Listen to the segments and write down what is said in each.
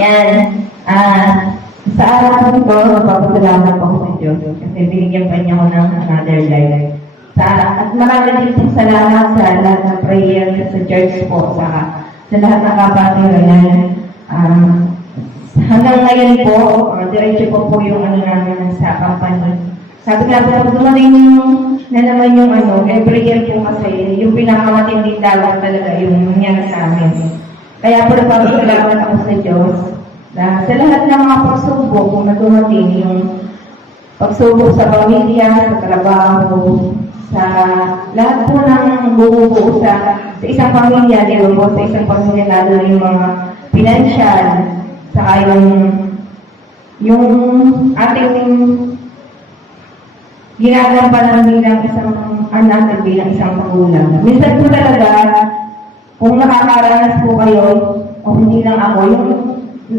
Yan. Sa araw ko, magpapasalamat ako sa Diyos kasi binigyan pa niya ako ng another life. At marami din pong salamat sa lahat ng prayer sa church po, sa lahat ng kapatiran. Hanggang ngayon po, diretso po yung namin sa company. Sabi nga po, dumating na naman yung every year po kasi, yung pinakamatinding dagat talaga yung nangyari sa amin. Kaya po nagpapasalamat ako sa Diyos na sa lahat ng mga pagsubok na dumating, yung pagsubok sa pamilya, sa trabaho, sa lahat po ng bumubuo sa isang pamilya, di ba po, sa isang pamilya lalo yung mga financial, saka yung ating ginagampanan bilang isang anak, bilang isang magulang. Minsan po talaga, kung nakakaranas po kayo, o hindi lang ako, yung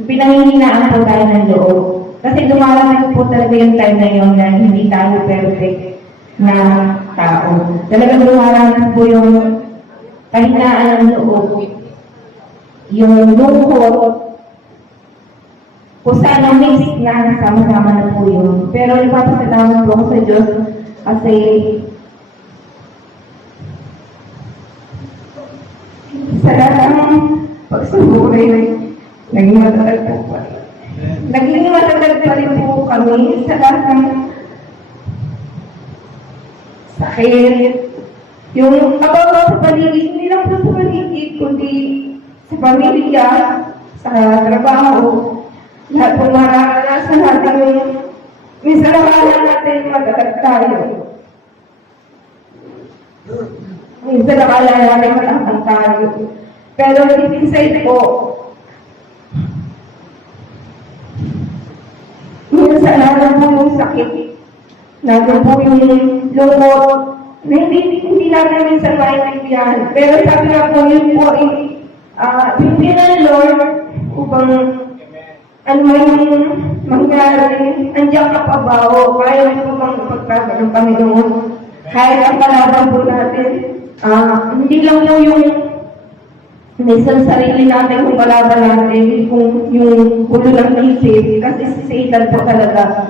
pinanghihinaan po tayo ng loob. Kasi dumarating po talaga yung time na yun na hindi tayo perfect na tao. Talagang dumarating po yung kahinaan ng loob, yung lungkot, kung saan ang mix na sama-sama na po yun. Pero ipapasalamat po ako sa Diyos kasi sa lahat ng pagsubok naging matagal po pa rin. Naging matagal pa rin po kami sa lahat ng sakit. Yung abaw sa paligid, hindi lang po sa paligid, kundi sa pamilya, sa trabaho. Lahat po mararanasan natin yung minsan akala natin matagal tayo. Minsan akala natin matagal tayo. Pero deep inside po, minsan natin po yung sakit, natin po yung lungkot, na hindi natin minsan maintindihan. Pero sabi nga po yun po, pinipin ng Lord upang ano yung mangyari, andiyan ka pa ba o kaya mo bang ipagkagad ng Panginoon? Kahit ang kalaban po natin, hindi lang po yung minsan sarili natin kung kalaban natin, kung yung pulo ng isip, kasi si Satan po talaga,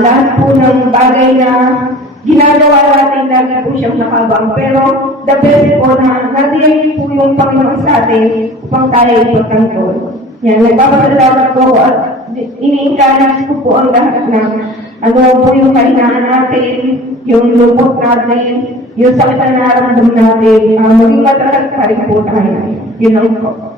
lahat po ng bagay na ginagawa natin, lagi po siyang nakabang. Pero the best po na nadiyan po yung Panginoon sa atin upang tayo ipagkantrol. Yan, nagpapasalamat ko at ini-encourage ko po ang lahat na ano po yung kahinaan natin, yung lubot natin, yung sakit na nararamdaman natin, maging matagal pa rin po tayo. Yun lang po.